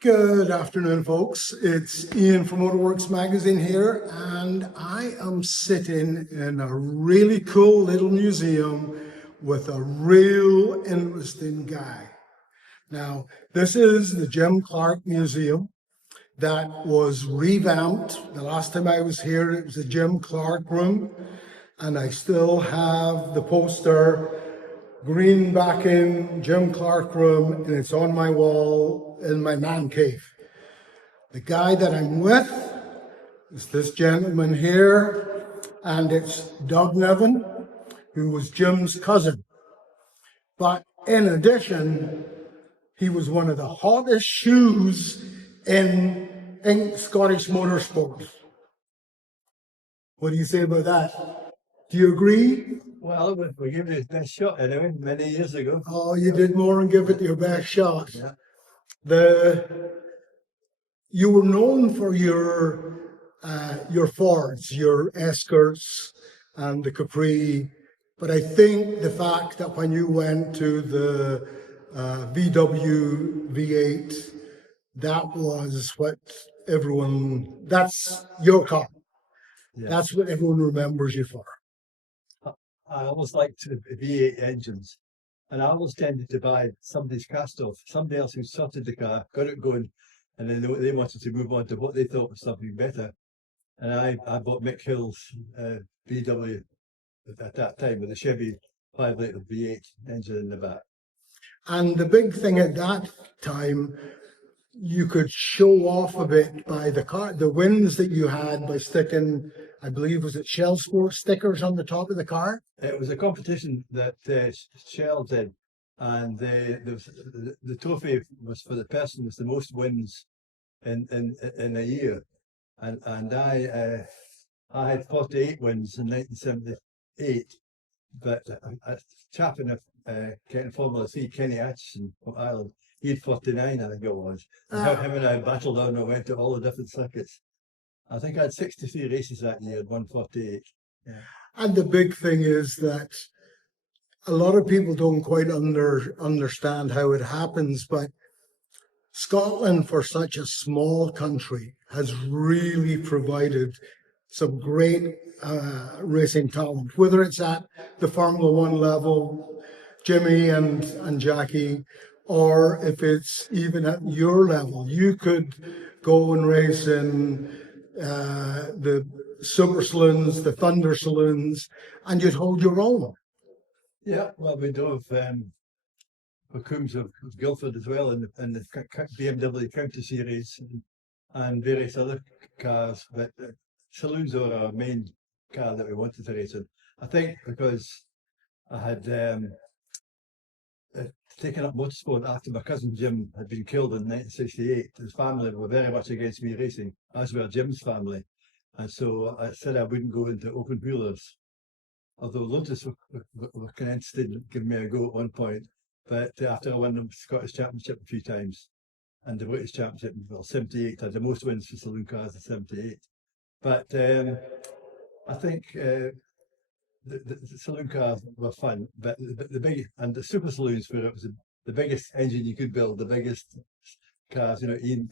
Good afternoon, folks. It's Ian from Motorworks Magazine here, and I am sitting in a really cool little museum with a real interesting guy. Now, this is the Jim Clark Museum that was revamped. The last time I was here, it was the Jim Clark room, and I still have the poster, green backing, Jim Clark room, and it's on my wall in my man cave. The guy that I'm with is this gentleman here, and it's Doug Niven, who was Jim's cousin. But in addition, he was one of the hottest shoes in Scottish motorsport. What do you say about that? Do you agree? Well, we gave it a best shot anyway, many years ago. Oh, you did more than give it your best shot. Yeah. You were known for your Fords, your Escorts and the Capri, but I think the fact that when you went to the VW V8, that was what that's your car. Yeah. That's what everyone remembers you for. I always liked V8 engines, and I always tended to buy somebody's cast off, somebody else who sorted the car, got it going, and then they wanted to move on to what they thought was something better. And I bought Mick Hill's VW at that time with a Chevy 5-litre V8 engine in the back. And the big thing at that time, you could show off a bit by the wins that you had by sticking, I believe, was it Chel Sport stickers on the top of the car? It was a competition that Chel did, and the trophy was for the person with the most wins in a year, and I had 48 wins in 1978, but a chap in a Formula 3, Kenny Atchison from Ireland, he had 49, I think it was. And him and I battled on and went to all the different circuits. I think I had 63 races that year, 148. Yeah. And the big thing is that a lot of people don't quite understand how it happens, but Scotland, for such a small country, has really provided some great racing talent, whether it's at the Formula One level, Jimmy and Jackie, or if it's even at your level. You could go and race in the Super Saloons, the Thunder Saloons, and you'd hold your own. Yeah, well, we drove Coombs of Guildford as well in the BMW County Series and various other cars, but Saloons are our main car that we wanted to race in. I think because I had taken up motorsport after my cousin Jim had been killed in 1968. His family were very much against me racing, as were Jim's family. And so I said I wouldn't go into open wheelers, although Lotus were kind of interested in giving me a go at one point. But after I won the Scottish Championship a few times and the British Championship, well, 78, I had the most wins for saloon cars in 78. But I think the saloon cars were fun, but the big and the super saloons where it was the biggest engine you could build, the biggest cars. You know, Ian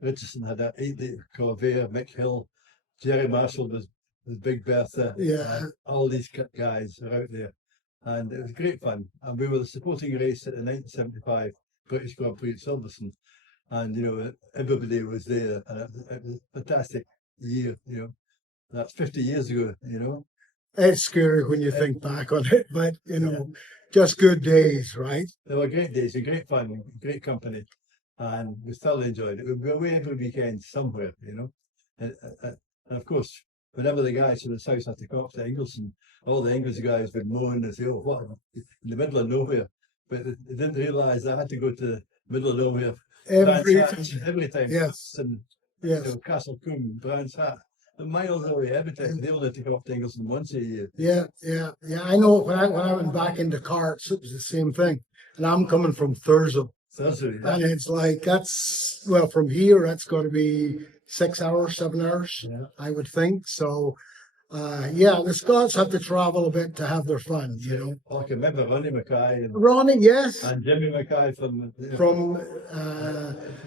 Richardson had that 8-litre Corvair, Mick Hill, Jerry Marshall was Big Bertha. Yeah, all these guys are out there, and it was great fun. And we were the supporting race at the 1975 British Grand Prix at Silverstone, and you know everybody was there, and it was a fantastic year. You know, that's 50 years ago. You know. It's scary when you think back on it, but you know, just good days, right? They were great days and great fun, great company, and we thoroughly enjoyed it. We were away every weekend somewhere, you know, and of course, whenever the guys from the south had to come up to Ingliston, all the English guys would moan and say, "Oh, what in the middle of nowhere?" But they didn't realise I had to go to the middle of nowhere every time. Yes, and yes. You know, Castle Coombe, Brands Hat. Miles away every time. They only had to come up to Ingliston once a year. Yeah. I know when I went back into karts, it was the same thing. And I'm coming from Thurso. Yeah. And it's like, from here, that's got to be 6 hours, 7 hours, I would think. So Yeah, the Scots have to travel a bit to have their fun, you know. Oh, I can remember Ronnie Mackay Ronnie, yes, and Jimmy Mackay from from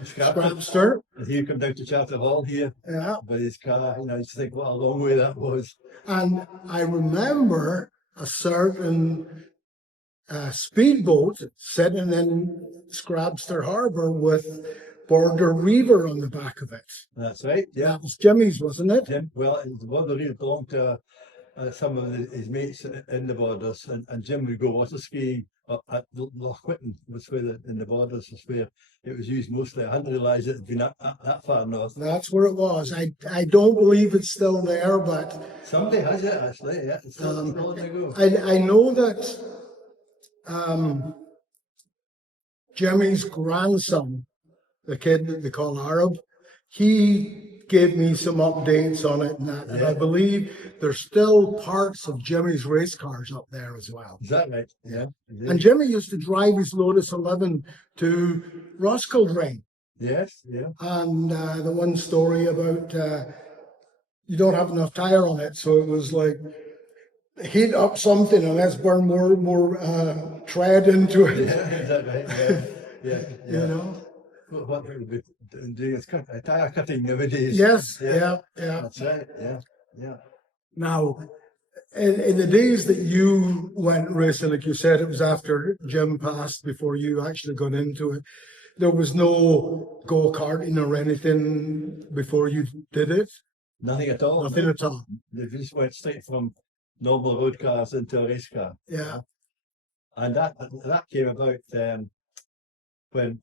Scrapton. Scrapster. And he come down to Charter Hall here Yeah, with his car. You know, I just think what a long way that was. and I remember a certain speedboat sitting in Scrapster Harbour with Border Reaver on the back of it. That's right. Yeah. That was Jimmy's, wasn't it? Jim, well, the border really belonged to some of his mates in the borders, and Jim would go water skiing up at Loch Whitton, was where in the borders was where it was used mostly. I hadn't realised it had been that far north. That's where it was. I don't believe it's still there, but Somebody has it actually. Yeah, it's still in the go. I know that Jimmy's grandson, the kid that they call Arab, he gave me some updates on it, and that, and I believe there's still parts of Jimmy's race cars up there as well. Is that right? Yeah. And Jimmy used to drive his Lotus 11 to Roskilde. Yes. Yeah. And the one story about you don't have enough tire on it, so it was like heat up something and let's burn more tread into it. Yeah. Is that right? Yeah. Yeah. Yeah. You know. What would be doing is tire cutting nowadays. Yes. Yeah. That's right. Yeah. Yeah. Now, in the days that you went racing, like you said, it was after Jim passed before you actually got into it. There was no go-karting or anything before you did it? Nothing at all. Nothing at all. They just went straight from normal road cars into a race car. Yeah. And that came about when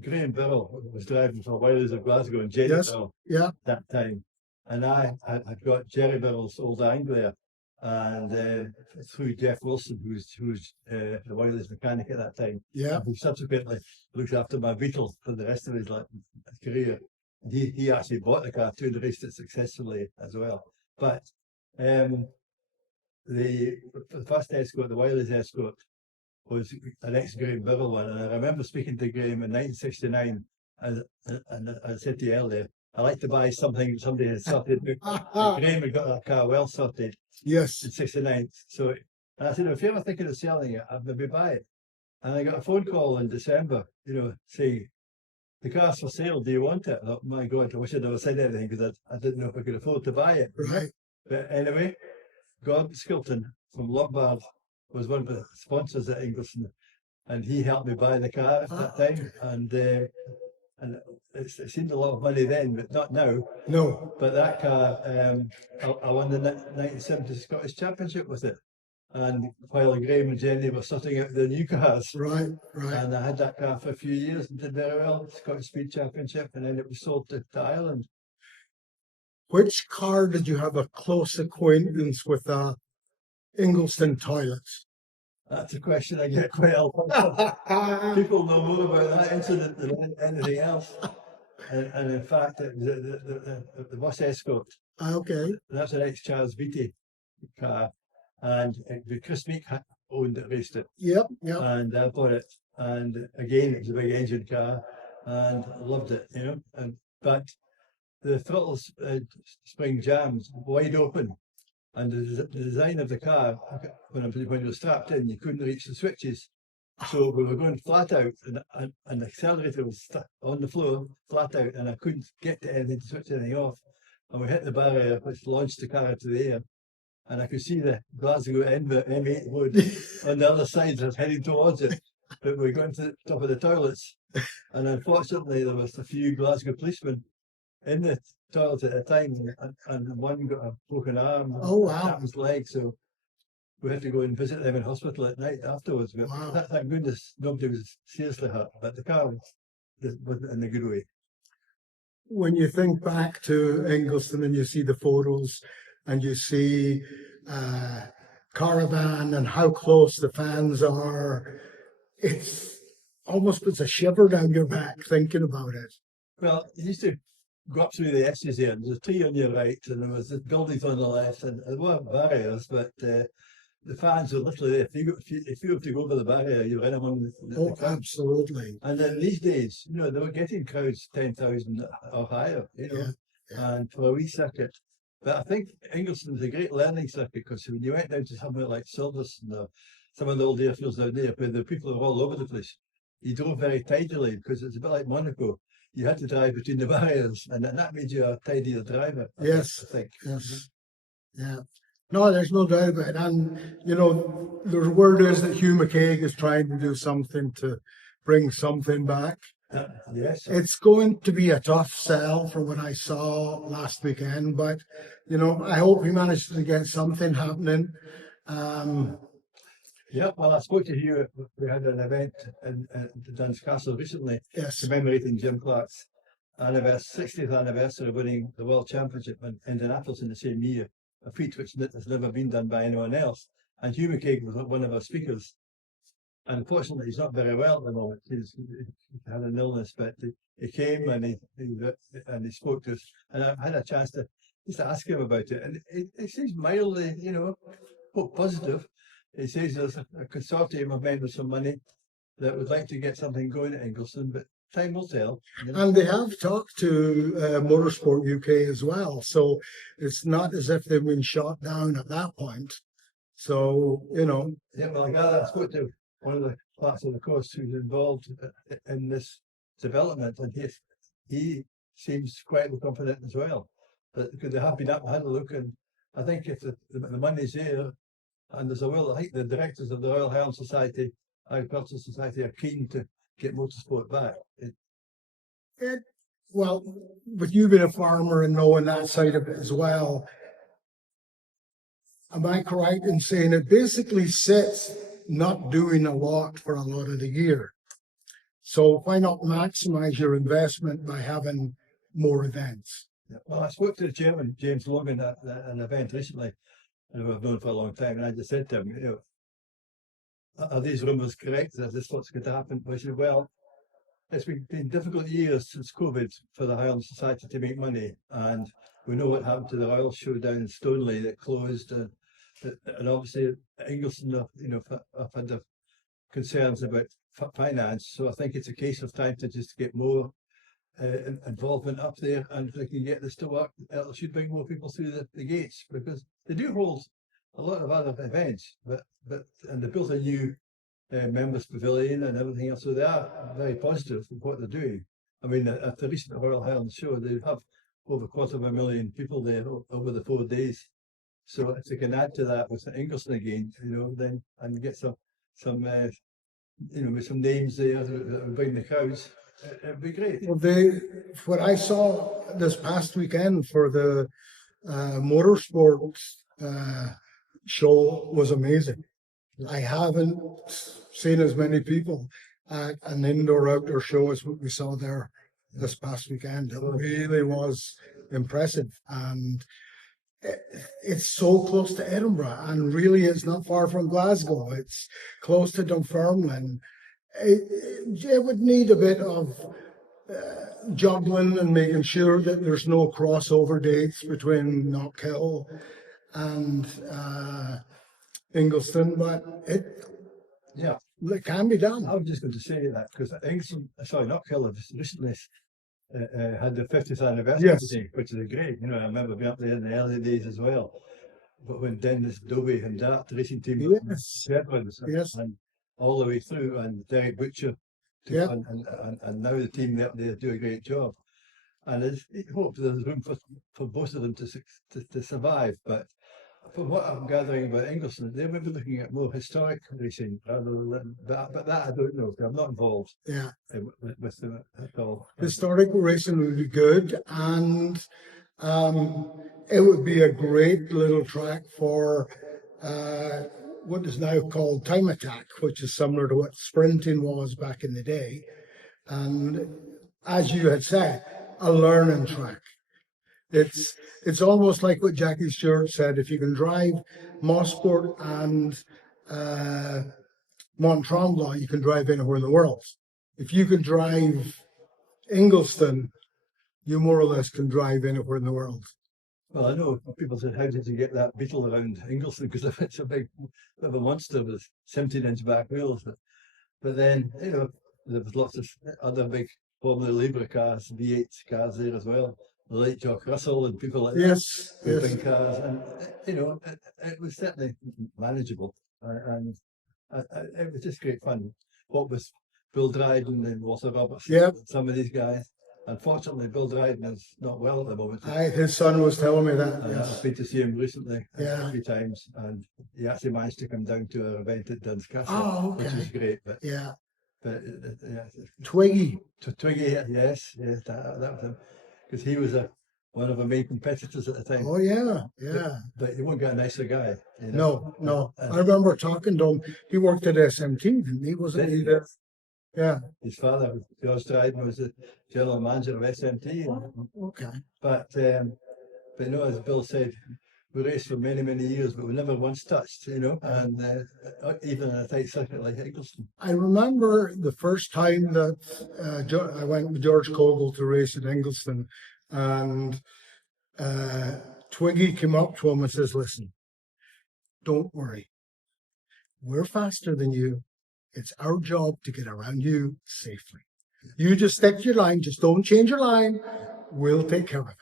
Graham Birrell was driving for Wilders of Glasgow and Jerry Yes. Birrell Yeah. that time. And I'd got Jerry Birrell's old Anglia, and through Jeff Wilson, who's the Wilders mechanic at that time, Yeah. who subsequently looked after my Beetle for the rest of his career. And he actually bought the car too and raced it successfully as well. But the first Escort, the Wilders Escort, was an ex-Graham Birrell one. And I remember speaking to Graham in 1969, and I said to you earlier, I like to buy something somebody had sorted. Graham had got that car well sorted Yes. in 69. So and I said, if you're ever thinking of selling it, I'd maybe buy it. And I got a phone call in December, saying, the car's for sale, do you want it? I thought, my God, I wish I'd never said anything because I didn't know if I could afford to buy it. Right. But anyway, Gordon Skilton from Lockbard was one of the sponsors at Ingliston, and he helped me buy the car at that time. And it seemed a lot of money then, but not now. No. But that car, I won the 1970 Scottish Championship with it. And while Graham and Jenny were sorting out their new cars. Right. Right. And I had that car for a few years and did very well, Scottish Speed Championship, and then it was sold to Ireland. Which car did you have a close acquaintance with? Ingliston Toilets. That's a question I get quite a lot. People know more about that incident than anything else. And in fact, it was the bus Escort. Okay. That's an ex-Charles Beattie car. And Chris Meek owned it, raced it. Yep. Yep. And I bought it. And again, it was a big engine car. And I loved it, but the throttle spring jams wide open. And the design of the car, when it was strapped in, you couldn't reach the switches. So we were going flat out, and the accelerator was stuck on the floor, flat out, and I couldn't get to anything to switch anything off. And we hit the barrier, which launched the car into the air. And I could see the Glasgow M8 wood on the other side as I was heading towards it. But we were going to the top of the toilets. And unfortunately, there was a few Glasgow policemen in the toilet at the time, and one got a broken arm. Oh, wow. Tapped his leg, so we had to go and visit them in hospital at night afterwards. But Wow. thank goodness nobody was seriously hurt, but the car wasn't in a good way. When you think back to Ingliston and you see the photos and you see Caravan and how close the fans are, it's almost puts a shiver down your back thinking about it. Well, you used to go up through the S's here, and there's a tree on your right, and there was the buildings on the left, and there weren't barriers, but the fans were literally there. If you were to go over the barrier, you're in among the crowd. Absolutely. And then these days, they were getting crowds 10,000 or higher, Yeah. and for a wee circuit, But I think Ingliston was a great learning circuit because when you went down to somewhere like Silverstone or some of the old airfields down there, where the people are all over the place, you drove very tidily because it's a bit like Monaco. You had to drive between the barriers, and that made you a tidier driver. Yes, I think. yes, yeah. No, there's no doubt about it. And, you know, the word is that Hugh McC is trying to do something to bring something back. Yes. It's going to be a tough sell from what I saw last weekend, but, you know, I hope he manages to get something happening. Yeah, well, I spoke to Hugh. We had an event in Duns Castle recently, Yes, commemorating Jim Clark's 60th anniversary of winning the World Championship in Indianapolis in the same year, a feat which has never been done by anyone else. And Hugh McC was one of our speakers. And unfortunately, he's not very well at the moment. He had an illness, but he came and he spoke to us, and I had a chance to just ask him about it. And it seems mildly, you know, positive. He says there's a consortium of men with some money that would like to get something going at Ingliston, but time will tell. You know? and they have talked to Motorsport UK as well, so it's not as if they've been shot down at that point. So, you know. Yeah, well, I spoke to one of the parts of the course who's involved in this development, and he seems quite confident as well. But because they have been up and had a look, and I think if the money's there, and there's a will, I think the directors of the Royal Highland Society, Agricultural Society, are keen to get motorsport back. Well, with you being a farmer and knowing that side of it as well, am I correct in saying it basically sits not doing a lot for a lot of the year? So why not maximize your investment by having more events? Yeah. Well, I spoke to the chairman, James Logan, at an event recently, and I've known for a long time, and I just said to him, you know, are these rumours correct? Is this what's going to happen? He said, well, it's been difficult years since COVID for the Highland Society to make money, and we know what happened to the Royal Show down in Stoneleigh that closed, and obviously Ingliston, you know, have had the concerns about finance. So I think it's a case of time to just get more involvement up there, and if they can get this to work, it should bring more people through the gates, because they do hold a lot of other events, and they built a new members pavilion and everything else, so they are very positive in what they're doing. I mean, at the recent Royal Highland show, they have over 250,000 people there over the 4 days. So if they can add to that with Ingliston again, you know, then and get some you know, with some names there that will bring the crowds, it'd be great. Well, what I saw this past weekend for the motorsport show was amazing. I haven't seen as many people at an indoor-outdoor show as what we saw there this past weekend. It really was impressive, and it's so close to Edinburgh, and really it's not far from Glasgow. It's close to Dunfermline. It would need a bit of juggling and making sure that there's no crossover dates between Knockhill and Ingliston, but it can be done. I was just going to say that because Knockhill have recently had the 50th anniversary today, which is great. You know, I remember being up there in the early days as well. But when Dennis Dobie and that racing team, and all the way through, and Derek Butcher, and now the team up there do a great job. And I hope there's room for both of them to survive. But from what I'm gathering about Ingliston, they may be looking at more historic racing rather than that. But that I don't know. I'm not involved. Yeah, with them at all. Historical racing would be good, and it would be a great little track for what is now called time attack, which is similar to what sprinting was back in the day. And as you had said, a learning track. It's almost like what Jackie Stewart said: if you can drive Mosport and Mont Tremblant, you can drive anywhere in the world. If you can drive Ingliston, you more or less can drive anywhere in the world. Well, I know people said, how did you get that beetle around Ingliston? Because it's a big bit of a monster with 17-inch back wheels. But then, you know, there was lots of other big Formula Libre cars, V8 cars there as well. like Jock Russell and people like that. Yes, With yes. big cars, and you know, it was certainly manageable, and it was just great fun. What was Bill Dryden and Walter Roberts, Yep. some of these guys. Unfortunately, Bill Dryden is not well at the moment. His son was telling me that. I've Yes. been to see him recently Yeah. a few times, and he actually managed to come down to our event at Dunn's Castle, Oh, which was okay. great. But Yeah. yeah, Twiggy. Twiggy, yes, that was him, because he was one of our main competitors at the time. Oh yeah, yeah. But you won't get a nicer guy. You know? No. I remember talking to him. He worked at SMT, didn't he? Wasn't he there? Yeah. His father, George Dryden, was the general manager of SMT. Okay. But you know, as Bill said, we raced for many, many years, but we never once touched, you know, and even in a tight circuit like Ingliston. I remember the first time that I went with George Kogel to race at Ingliston, and Twiggy came up to him and says, "Listen, don't worry. We're faster than you. It's our job to get around you safely. You just stick to your line. Just don't change your line. We'll take care of it."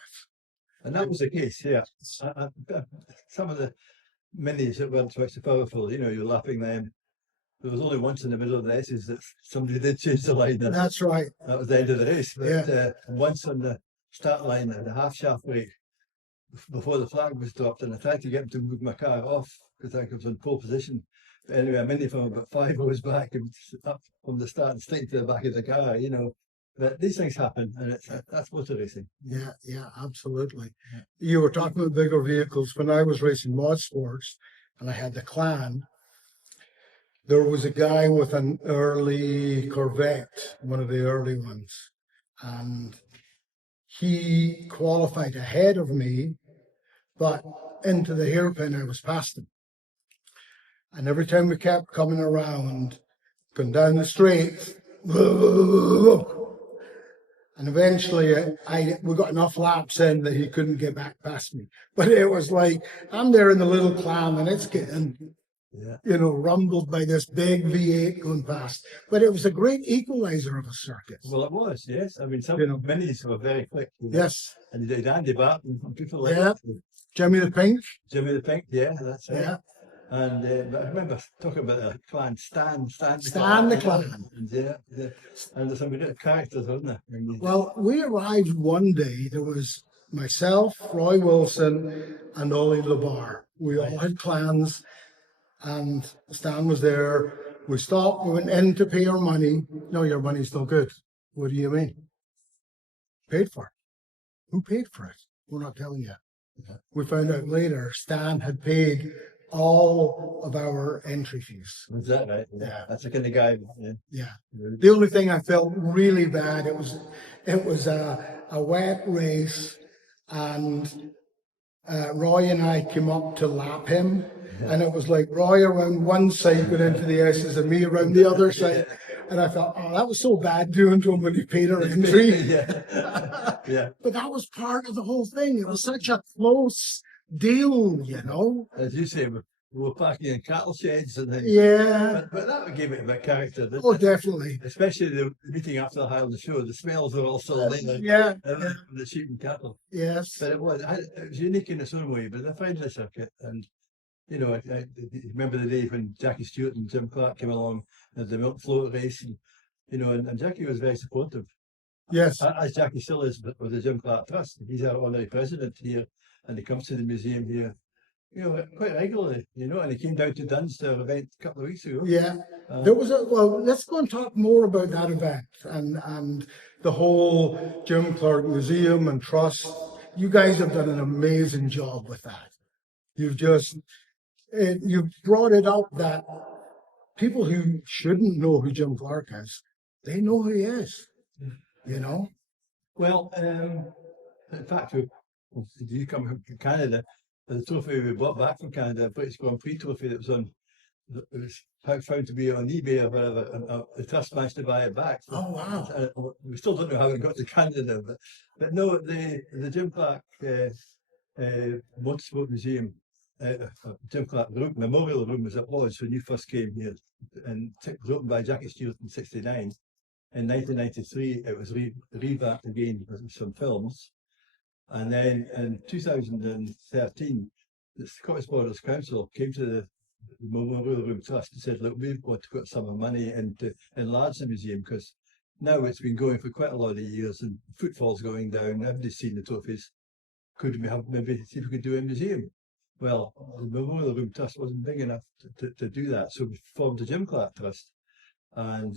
And that was the case, yeah. Some of the minis that weren't so powerful, you know, you're lapping them. There was only once in the middle of the races that somebody did change the line. That's right. That was the end of the race. But Yeah. Once on the start line at the half shaft break, before the flag was dropped, and I tried to get him to move my car off because I was in pole position. But anyway, I mini from about 5 rows back and up from the start and straight to the back of the car, you know. But these things happen, and that's motor racing. Yeah, absolutely. Yeah. You were talking about bigger vehicles. When I was racing mod sports and I had the Clan, there was a guy with an early Corvette, one of the early ones, and he qualified ahead of me, but into the hairpin I was past him. And every time we kept coming around, going down the straight, and eventually we got enough laps in that he couldn't get back past me. But it was like, I'm there in the little Clan and it's getting, you know, rumbled by this big V8 going past. But it was a great equalizer of a circuit. Well, it was, yes. I mean, some minis were very quick. Yes. And you did Andy Barton and people like that. Jimmy the Pink, yeah, that's it. Yeah. And but I remember talking about the Clan, Stan the Clan. Yeah. And there's some great characters, wasn't there? Well, we arrived one day. There was myself, Roy Wilson, and Ollie LeBar. We all had Clans, and Stan was there. We stopped. We went in to pay our money. No, your money's no good. What do you mean? Paid for it. Who paid for it? We're not telling you. Yeah. We found out later Stan had paid all of our entry fees. Was that right? Yeah. That's the kind of guy. Yeah. The only thing I felt really bad, it was a wet race, and Roy and I came up to lap him, and it was like Roy around one side going into the S's and me around the other side. And I thought, oh, that was so bad doing to him when he paid our entry. Yeah. But that was part of the whole thing. It was such a close deal, you know. As you say, we were parking in cattle sheds and things. Yeah. But that gave it a bit of character, didn't it? it? Definitely. Especially the meeting after the Highland show. The smells were all still there. Yeah. The sheep and cattle. Yes. But it was unique in its own way, but I found the circuit. And, you know, I remember the day when Jackie Stewart and Jim Clark came along at the milk float race. And, you know, and Jackie was very supportive. Yes. As Jackie still is with the Jim Clark Trust. He's our honorary president here, and he comes to the museum here, you know, quite regularly, you know, and he came down to Dunn's to our event a couple of weeks ago. Yeah. There was well, let's go and talk more about that event and the whole Jim Clark Museum and Trust. You guys have done an amazing job with that. You've brought it up that people who shouldn't know who Jim Clark is, they know who he is, you know? Well, in fact, you come from Canada, the trophy we brought back from Canada, a British Grand Prix trophy that was on, it was found to be on eBay or whatever, and the trust managed to buy it back. Oh, wow. We still don't know how it got to Canada, but no, the Jim Clark Motorsport Museum, Jim Clark Memorial Room was at Lodge when you first came here, and it was opened by Jackie Stewart in '69. In 1993, it was revamped again with some films. And then in 2013, the Scottish Borders Council came to the Memorial Room Trust and said, look, we've got to put some money in to enlarge the museum, because now it's been going for quite a lot of years and footfall's going down. Everybody's seen the trophies. Could we have maybe see if we could do a museum? Well, the Memorial Room Trust wasn't big enough to do that, so we formed the Jim Clark Trust. And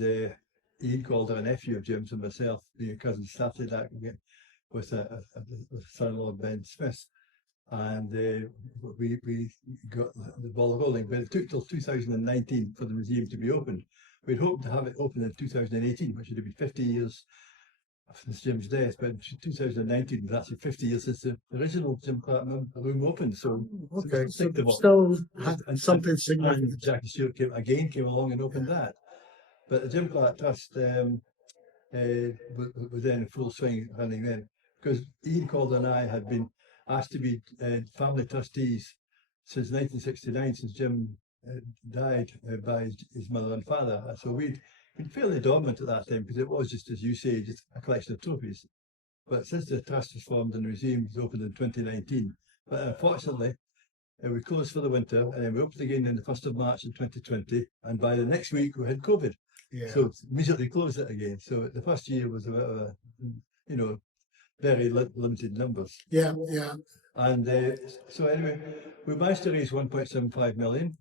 Ian Calder, a nephew of Jim's, and myself, being cousins, started that with a son-in-law, Ben Smith. And we got the ball rolling, but it took till 2019 for the museum to be opened. We'd hoped to have it open in 2018, which would have been 50 years since Jim's death, but 2019 was actually 50 years since the original Jim Clark Room opened. So, Okay, so so still had something and significant. Jackie Stewart came along and opened that. But the Jim Clark Trust was then in full swing running then, because Ian Calder and I had been asked to be family trustees since 1969, since Jim died by his mother and father. So we'd been fairly dormant at that time, because it was just, as you say, just a collection of trophies. But since the trust was formed and the museum was opened in 2019, but unfortunately, we closed for the winter, and then we opened again on the 1st of March in 2020, and by the next week we had COVID. Yeah. So immediately closed it again. So the first year was a bit of a, very limited numbers. Yeah, yeah. And so anyway, we managed to raise 1.75 million.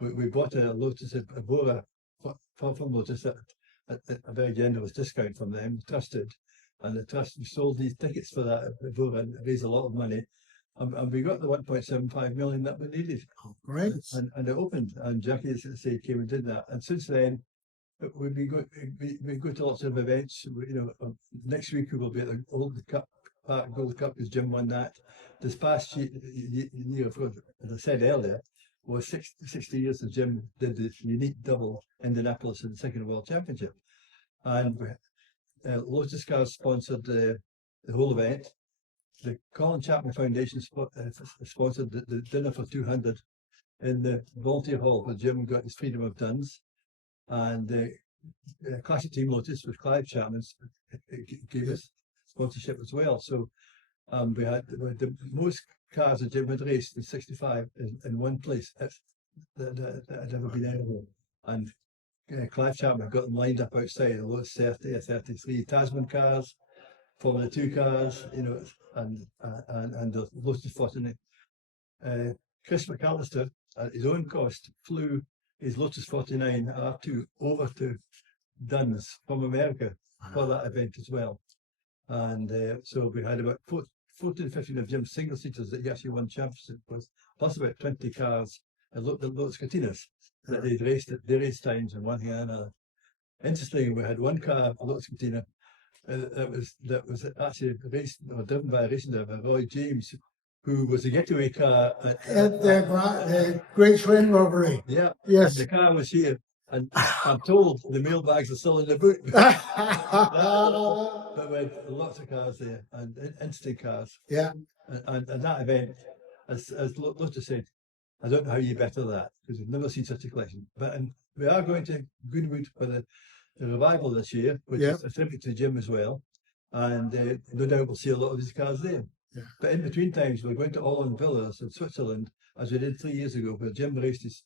We bought a Lotus, a Bora from Lotus at a very generous discount from them, trusted. And the trust, we sold these tickets for that Bora and raised a lot of money. And we got the 1.75 million that we needed. Oh, great. And it opened, and Jackie, as I say, came and did that. And since then, we go to lots of events. Next week we will be at the Gold Cup, because Jim won that. This past year, as I said earlier, was 60 years since Jim did the unique double Indianapolis in the Second World Championship. And Lotus Cars sponsored the whole event. The Colin Chapman Foundation sponsored the dinner for 200 in the Volunteer Hall, where Jim got his Freedom of Duns. And the Classic Team Lotus with Clive Chapman gave us sponsorship as well. So we had the most cars that Jim had raced in 65 in one place that had ever been anywhere. And Clive Chapman got them lined up outside, the Lotus 30, 33 Tasman cars, Formula 2 cars, and the Lotus 49. Chris McAllister, at his own cost, flew his Lotus 49 R2 over to Duns from America for that event as well. And so we had about 14, 15 of Jim's single seaters that he actually won championship with, plus about 20 cars and the Lotus Cortinas that they'd raced at various times and one thing and another. Interesting, we had one car, a Lotus Cortina, that was actually raced or driven by a racing driver, Roy James, who was a getaway car At the Great Train Robbery. Yeah. Yes. The car was here, and I'm told the mailbags are still in the boot. But we had lots of cars there, and interesting cars. Yeah. And that event, as Lotus said, I don't know how you better that, because we've never seen such a collection. But we are going to Goodwood for the revival this year, which is a tribute to Jim as well. And no doubt we'll see a lot of these cars there. Yeah. But in between times, we're going to Holland Villas in Switzerland, as we did 3 years ago, where Jim raced his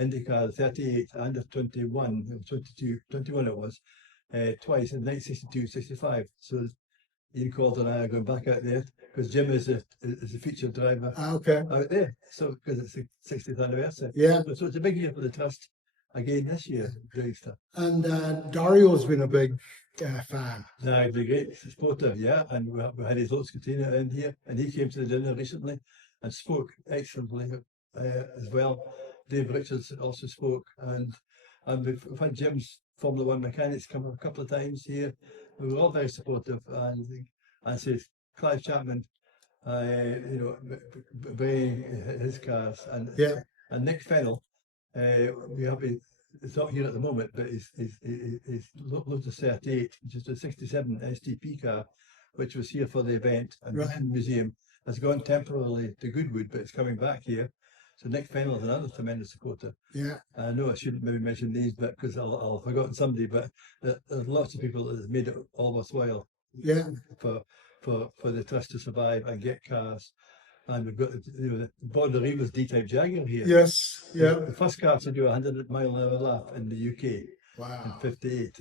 IndyCar 38 under 21, 22, 21 it was, twice in 1962, 65. So Ian Calder and I are going back out there, because Jim is a featured driver out there. So because it's the 60th anniversary. Yeah. So it's a big year for the trust again this year. Great stuff. And Dario's been a big fan. No, he's a great supporter, yeah. And we had his Lotus Katina in here, and he came to the dinner recently and spoke excellently as well. Dave Richards also spoke, and we've had Jim's Formula One mechanics come a couple of times here. We were all very supportive, and says Clive Chapman, bringing his cars, and Nick Fennell, it's not here at the moment, but his Lotus 38, which is a 67 STP car, which was here for the event and in the museum, has gone temporarily to Goodwood, but it's coming back here. So Nick Fennell is another tremendous supporter. Yeah. I know I shouldn't maybe mention these, but because I'll have forgotten somebody, but there's lots of people that have made it all worthwhile. Yeah. For for the trust to survive and get cars. And we've got the Border Reavers D-type Jaguar here. Yes, yeah. The first car to do a 100-mile-an-hour lap in the UK in Wow. '58.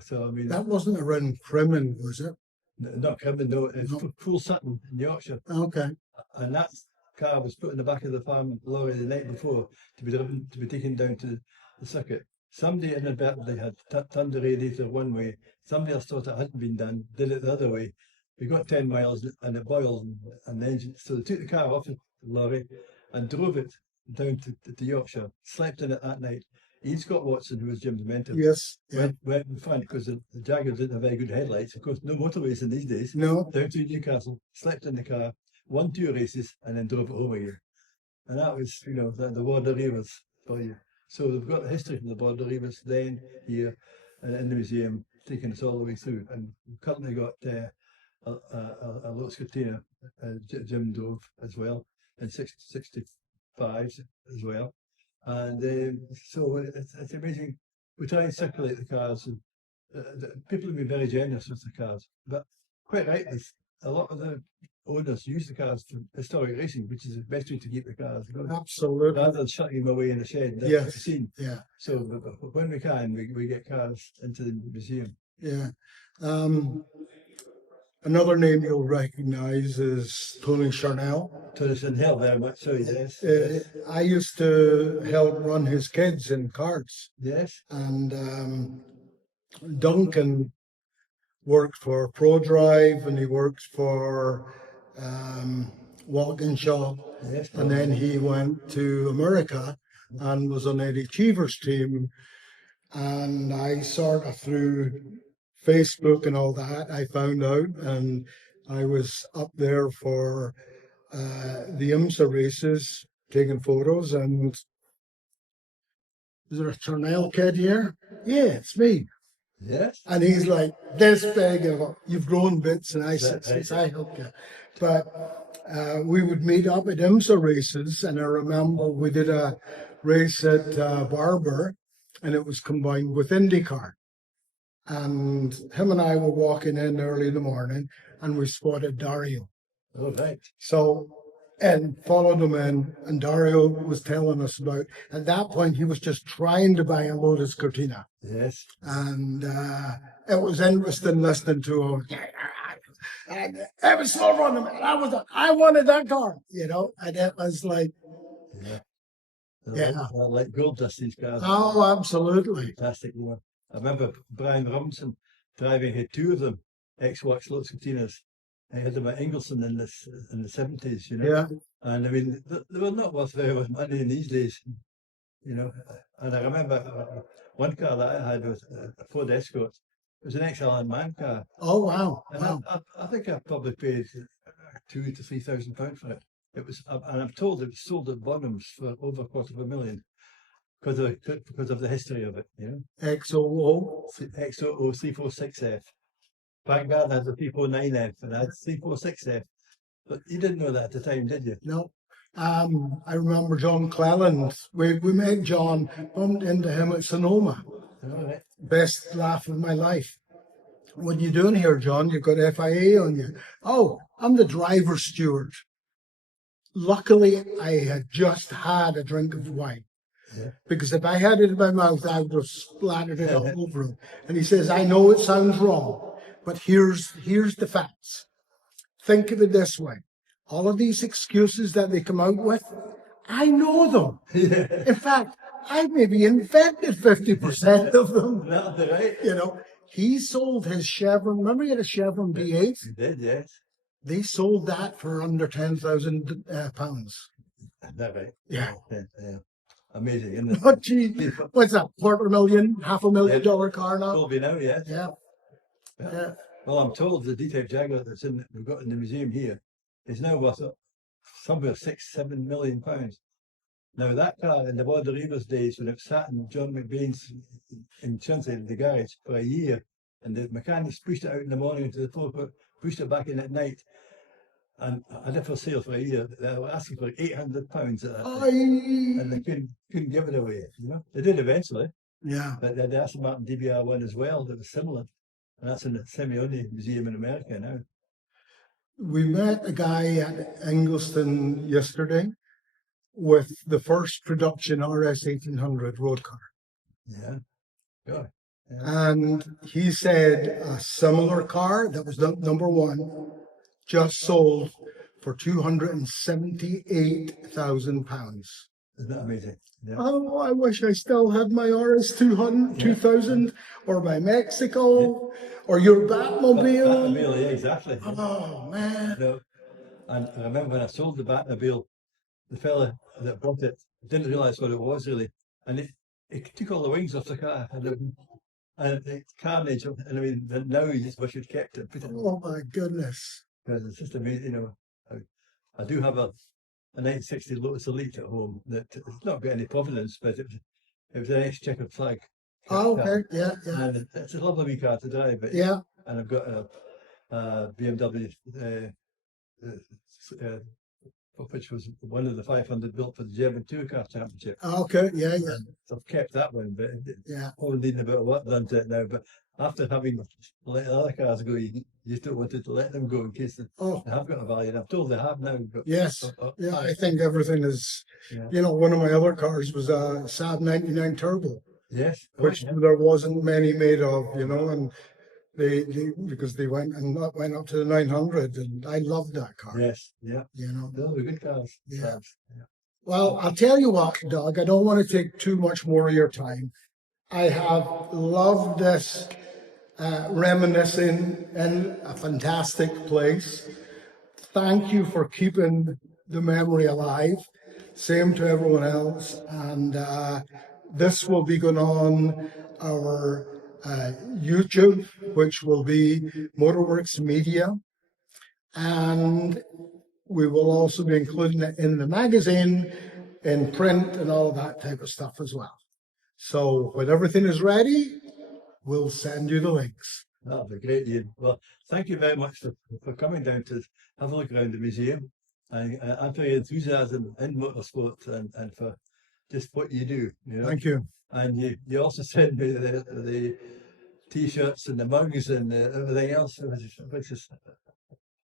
So I mean, That wasn't around Crimmin, was it? not Crimmin, no, it's Full Sutton in Yorkshire. Okay. And that car was put in the back of the farm lorry the night before to be taken down to the circuit. Somebody inadvertently had turned the radiator one way. Somebody else thought it hadn't been done, did it the other way. We got 10 miles and it boiled and the engine. So they took the car off the lorry and drove it down to Yorkshire, slept in it that night. Ian Scott Watson, who was Jim's mentor, Yes. Yeah. went in front because the Jaguar didn't have very good headlights. Of course, no motorways in these days. No. Down to Newcastle, slept in the car, won 2 races, and then drove it home again. And that was, the Border Reavers for you. So we've got the history from the Border Reavers then, here, in the museum, taking us all the way through. And we've currently got a Lotus Cortina, Jim drove as well, in 65 as well. And so it's amazing. We try and circulate the cars, and people have been very generous with the cars. But quite rightly, a lot of the owners use the cars for historic racing, which is the best way to keep the cars going. Absolutely. Rather than shutting them away in a shed. That's Yes. the scene. Yeah. So when we can, we get cars into the museum. Yeah. Another name you'll recognize is Tony Charnell. Tony Hill, very much so, yes. I used to help run his kids in karts. Yes. And Duncan worked for ProDrive and he worked for Walkinshaw. Yes. And then he went to America and was on Eddie Cheever's team. And I sort of through Facebook and all that, I found out, and I was up there for the IMSA races, taking photos. And is there a Charnell kid here? Yeah, it's me. Yes. And he's like this big, you've grown bits, and I said, since I helped you. But we would meet up at IMSA races, and I remember we did a race at Barber, and it was combined with IndyCar. And him and I were walking in early in the morning, and we spotted Dario. Oh, right. So, and followed him in, and Dario was telling us about, at that point, he was just trying to buy a Lotus Cortina. Yes. And it was interesting listening to him. I was so running, man. I wanted that car, and it was like, They're like gold dust, these cars. Oh, absolutely. Fantastic, I remember Brian Robinson driving, had 2 of them, ex-Wax Lotus Cortinas. I had them at Ingliston in the 70s, Yeah. And I mean, they were not worth very much money in these days, And I remember one car that I had was a Ford Escort. It was an ex-Alan Man car. Oh, wow. And Wow. I think I probably paid £2,000 to £3,000 for it. It was, and I'm told it was sold at Bonhams for over $250,000 because of the history of it, XOO. XOO 346F. Vanguard had the 349F and I had 346F. But you didn't know that at the time, did you? No. I remember John Cleland. We met John, bumped into him at Sonoma. All right. Best laugh of my life. What are you doing here, John? You've got FIA on you. Oh, I'm the driver steward. Luckily, I had just had a drink of wine. Yeah. Because if I had it in my mouth, I would have splattered it all over him. And he says, I know it sounds wrong, but here's the facts. Think of it this way. All of these excuses that they come out with, I know them. Yeah. In fact, I maybe invented 50% of them. That's right. He sold his Chevron. Remember he had a Chevron B8? He did, yes. They sold that for under £10,000. That right. Yeah. Yeah. Amazing, isn't it? Oh, gee. What's that? $250,000, $500,000 car now? Will be now, yes. Yeah. Yeah. Well, I'm told the D-type Jaguar we've got in the museum here is now worth somewhere £6-7 million. Now that car in the Border Reavers days, when it sat in John McBain's in Chinsey, the garage for a year, and the mechanics pushed it out in the morning into the forecourt, pushed it back in at night, and I had it for sale for a year. They were asking for £800 at that time, and they couldn't give it away. They did eventually. Yeah. But they asked Martin DBR1 as well that was similar, and that's in the Simeone Museum in America now. We met a guy at Ingliston yesterday with the first production RS 1800 road car. Yeah. Good. Yeah. And he said a similar car that was number one just sold for £278,000. Isn't that amazing? Yeah. Oh, I wish I still had my RS 200, 2000 or my Mexico or your Batmobile. Batmobile, yeah, exactly. Oh, man. No, and I remember when I sold the Batmobile, the fella that bought it didn't realise what it was really, and it took all the wings off the car, and it's carnage. And I mean, now you just wish you'd kept it. Oh, my goodness. Because it's just amazing, you know. I do have a 1960 Lotus Elite at home that it's not got any provenance, but it was an ex-checkered flag. Oh, car. okay, yeah, yeah. And it's a lovely wee car to drive. But Yeah. And I've got a BMW, which was one of the 500 built for the German Tour Car Championship. Okay, yeah, yeah. And so I've kept that one, but Yeah. probably needing a bit of work done to it now. But after having let other cars go, you just don't want to let them go in case they have got a value. And I'm told they have now. But, Yes. Yeah, I think everything is, one of my other cars was a Saab 99 Turbo. Yes. Which there wasn't many made of, and because they went up to the 900, and I loved that car. Yes, yeah. No, they're good cars. Yeah. Well, I'll tell you what, Doug, I don't want to take too much more of your time. I have loved this reminiscing in a fantastic place. Thank you for keeping the memory alive. Same to everyone else. And this will be going on our YouTube, which will be Motorworks Media. And we will also be including it in the magazine, in print, and all of that type of stuff as well. So when everything is ready, we'll send you the links. That'll be great, Ian. Well, thank you very much for coming down to have a look around the museum and for your enthusiasm in motorsport and for just what you do. Thank you. And you also sent me the T-shirts and the mugs and everything else, which is,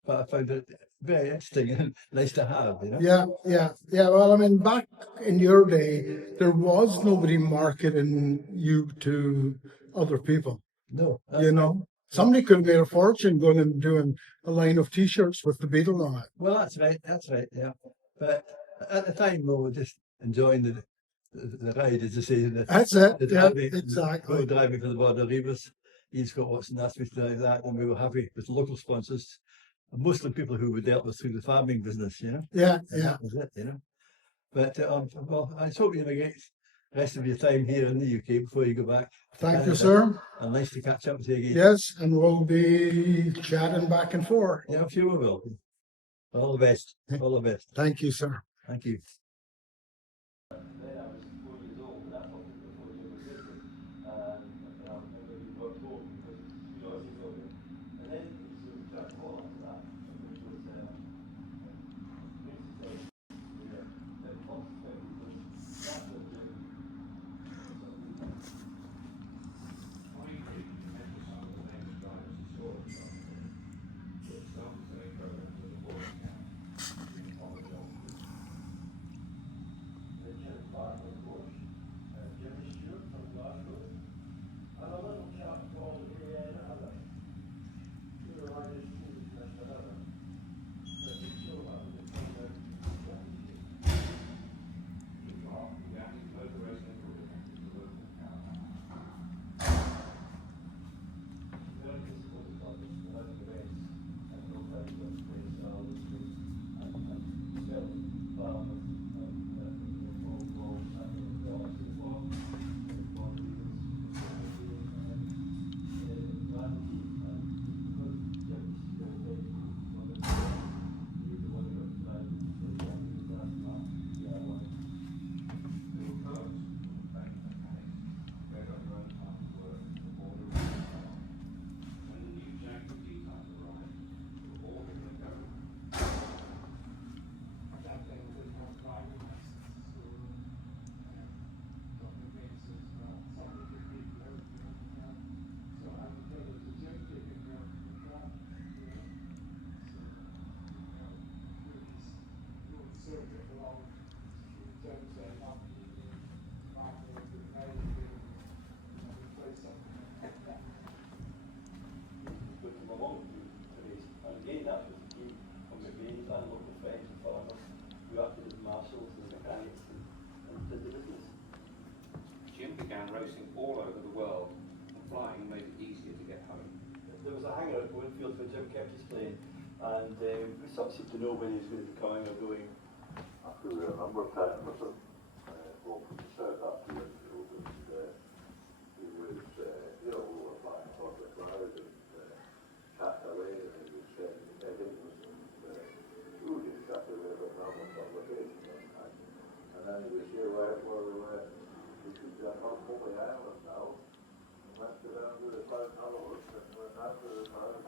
but I found it very interesting and nice to have, Yeah. Well, I mean, back in your day, there was nobody marketing you to other people. No. Somebody could have made a fortune going and doing a line of T-shirts with the Beatle on it. Well, that's right, yeah. But at the time, we were just enjoying the ride, as I say. That's it, exactly. We were driving for the Border Reavers. Scott Watson asked me to drive that, and we were happy with local sponsors, mostly people who we dealt with through the farming business, Yeah. That was it, But, well, I hope you have a great rest of your time here in the UK before you go back. Thank you, sir. And nice to catch up with you again. Yes, and we'll be chatting back and forth. Yeah, I'm sure we will. All the best. All the best. Thank you, sir. Thank you. racing all over the world, and flying made it easier to get home. There was a hangar at Winfield where Jim kept his plane, and we sort of seemed to know when he was going to be coming or going. After a number of times with him, well, from the south up to Winfield, and he was, we were flying across the cloud and chatting away, and he was saying Ingliston, we were just chatting away about normal publication, and then he was here where we went, we could not only Highland now, and went to down to the Cloud Tunnel, and went after the Cloud